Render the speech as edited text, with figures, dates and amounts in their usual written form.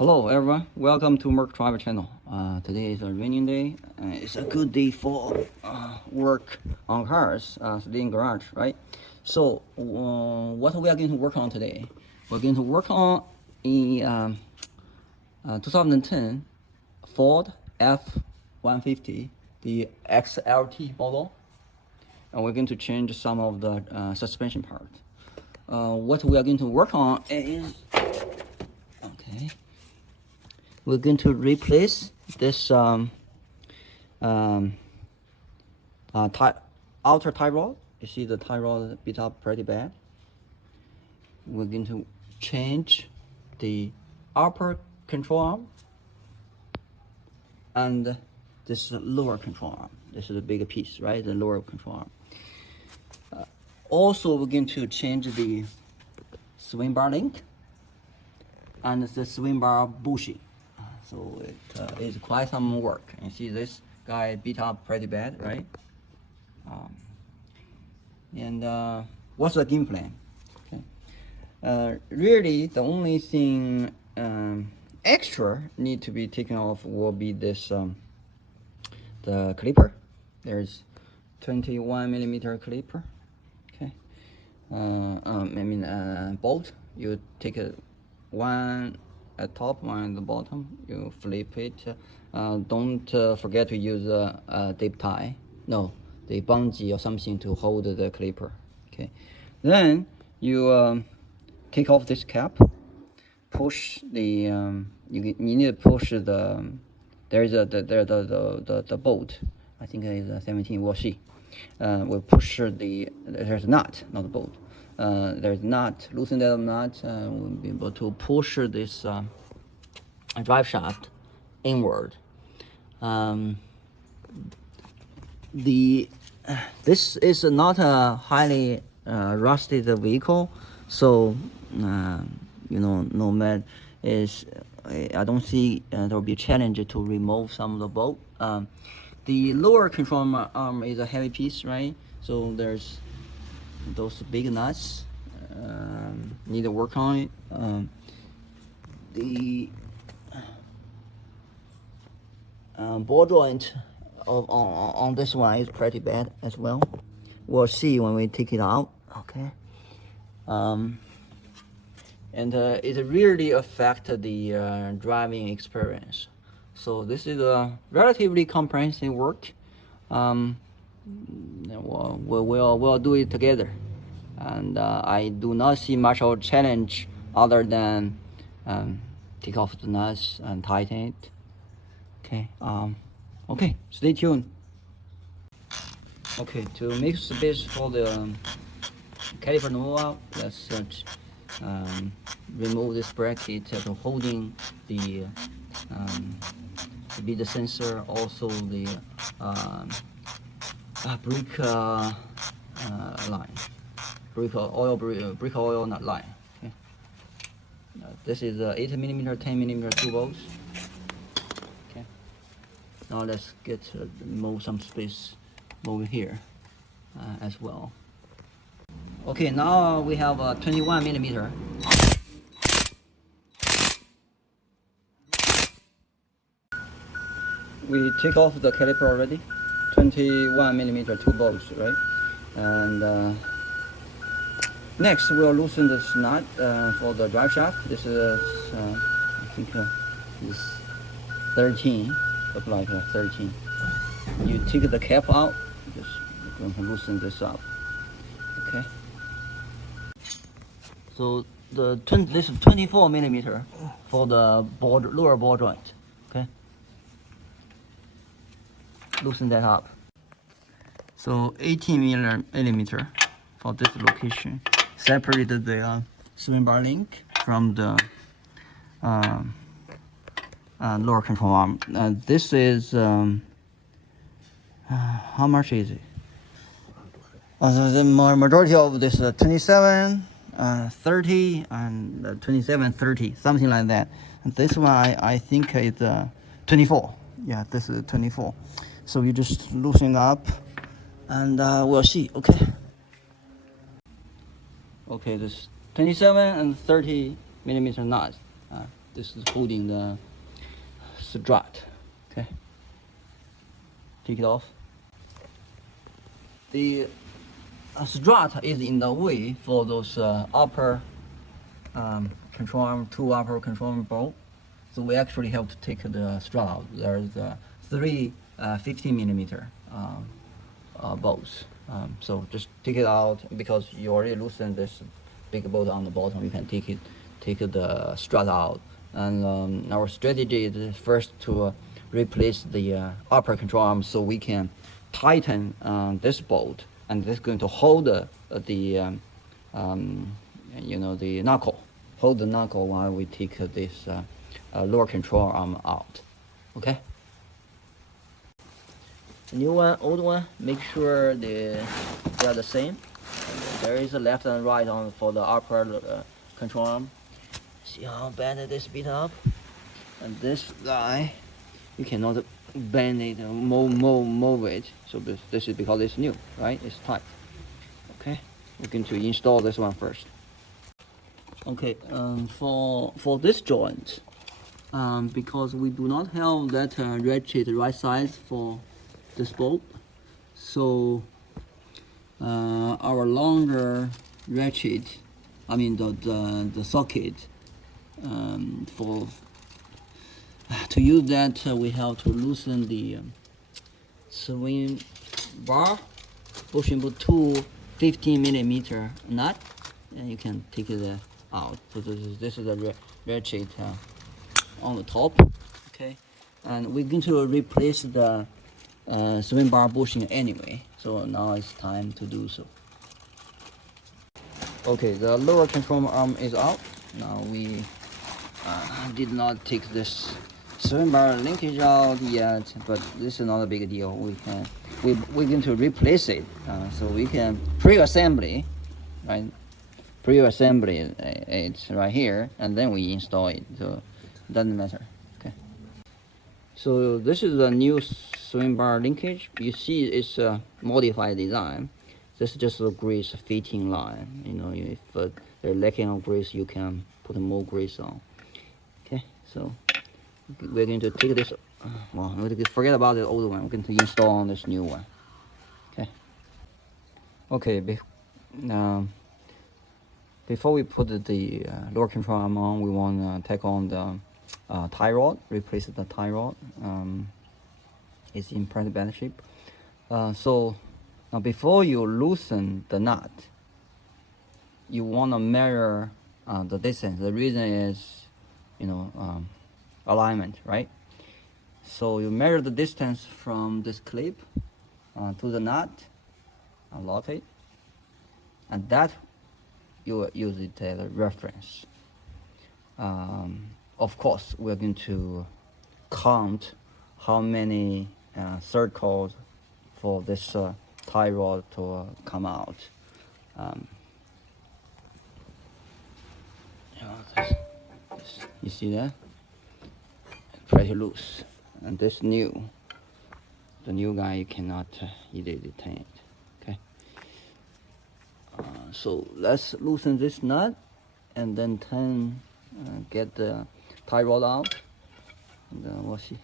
Hello everyone, welcome to Merc Driver channel. Today is a raining day. It's a good day for work on cars, today in garage, right? So what we are going to work on today? We're going to work on a 2010 Ford F150, the XLT model. And we're going to change some of the suspension part. What we are going to work on is, okay, we're going to replace this outer tie rod. You see the tie rod beat up pretty bad. We're going to change the upper control arm and this lower control arm. This is a bigger piece, right? The lower control arm. Also, we're going to change the swing bar link and the swing bar bushing. So it is quite some work. You see this guy beat up pretty bad, right? What's the game plan? Okay. Really, the only thing extra need to be taken off will be this the clipper. There's 21mm clipper. Okay. Bolt. You take one at top, one at the bottom. You flip it. Don't forget to use a zip tie. No, the bungee or something to hold the clipper. Okay. Then you take off this cap. Push the you need to push the there's the bolt. I think it is 17. We'll see. We'll push there's a nut, not a bolt. There's nut. Loosen that nut. We'll be able to push this drive shaft inward. This is not a highly rusted vehicle, so no matter I don't see there will be a challenge to remove some of the bolt. The lower control arm is a heavy piece, right? So there's those big nuts. Need to work on it. The ball joint on this one is pretty bad as well. We'll see when we take it out. Okay. And it really affects the driving experience. So this is a relatively comprehensive work. We'll do it together. And I do not see much of a challenge other than take off the nuts and tighten it. Okay. Okay. Stay tuned. Okay. To make space for the caliper Nova, let's remove this bracket to holding the speed sensor, also the brake line, brake oil nut line. Okay. This is 8mm, 10mm 2 volts. Okay. Now let's move some space over here as well. Okay, now we have 21mm. We take off the caliper already. 21mm 2 bolts, right? And next we'll loosen this nut for the drive shaft. This is I think is 13, look like 13. You take the cap out, just going to loosen this up. Okay. So this is 24mm for the lower ball joint. Okay. Loosen that up. So 18mm for this location. Separated the swing bar link from the lower control arm. This is how much is it? The majority of this 27, 30, and 27, 30, something like that. And this one I think is 24. Yeah, this is 24. So you just loosen up, and we'll see. Okay. Okay, this 27 and 30mm nuts. This is holding the strut. Okay, take it off. The strut is in the way for those upper control arm, two upper control arm bolt. So we actually have to take the strut out. There's three 15 millimeter bolts. So just take it out because you already loosened this big bolt on the bottom. You can take the strut out. And our strategy is first to replace the upper control arm so we can tighten this bolt, and this is going to hold the knuckle. Hold the knuckle while we take this lower control arm out. Okay. New one, old one. Make sure they are the same. There is a left and right on for the upper control arm. See how bad it is beat up. And this guy, you cannot bend it, move it. So this is because it's new, right? It's tight. Okay, we're going to install this one first. Okay, for this joint, because we do not have that ratchet right size for this bolt, so our longer ratchet, I mean the socket, for to use that we have to loosen the swing bar, bushing with two 15 millimeter nut, and you can take it out. So this is a ratchet on the top. Okay, and we're going to replace the swing bar bushing anyway, so now it's time to do so. Okay, the lower control arm is out. Now we did not take this swing bar linkage out yet, but this is not a big deal. We're going to replace it, so we can pre-assembly, right? Pre-assembly it's right here, and then we install it. So it doesn't matter. Okay. So this is a new swing bar linkage. You see, it's a modified design. This is just a grease fitting line. You know, if they're lacking on grease, you can put more grease on. Okay, so we're going to take this. Well, forget about the old one. We're going to install on this new one. Okay. Okay. Before we put the lower control arm on, we want to take on the tie rod. Replace the tie rod. It's in pretty bad shape. So now, before you loosen the nut, you want to measure the distance. The reason is, alignment, right? So you measure the distance from this clip to the nut, lock it, and that you will use it as a reference. Of course, we're going to count how many circles for this tie rod to come out. You see that? Pretty loose. And this the new guy, you cannot easily detain it. Okay. So let's loosen this nut, and then get the tie rod out, and we'll see.